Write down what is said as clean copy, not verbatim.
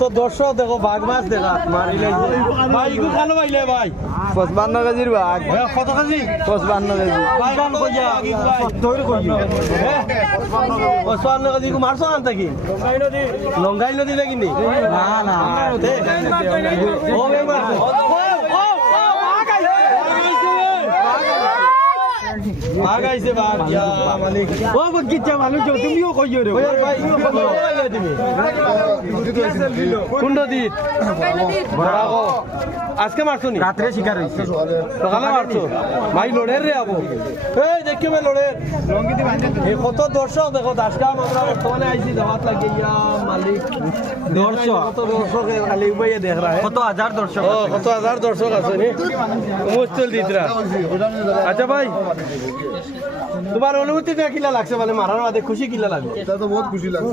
তো দর্শক দেখো বাঘ মাছ দেখা মারিলে ভাই ইগু খালো পাইলে ভাই 55 কেজির বাঘ কত কেজি 55 কেজি ভাই গান কইয়া তোর কইয়া 55 কেজি কো মারছো আনতা কি লঙ্গাই নদী লাগি নি না না ও বে মারছো আগাইছে বাপ ইয়া মালিক ও বগিচা ভালো যাও তুমিও কইও রে ওই ভাই তুমি কোন নদী বড়াগো আজকে মারছো নি রাতে শিকার হইছে সকালে মারছো ভাই লড়ের রে আবো এই দেখি মে লড়ের লঙ্গিতে বাঁধে এই কত দর্শক দেখো দাসকা আমরা বর্তমানে আইছি দাওয়াত লাগে ইয়া মালিক দর্শক কত দর্শক খালি উবাইয়া দেখ রা কত হাজার দর্শক ও কত হাজার দর্শক আছে নি মুস্তিল দিতরা আচ্ছা ভাই তোমার অনুভূতিটা কিলা লাগছে মানে মারার বাদে খুশি কিলা লাগছে এটা তো বহুত খুশি লাগছে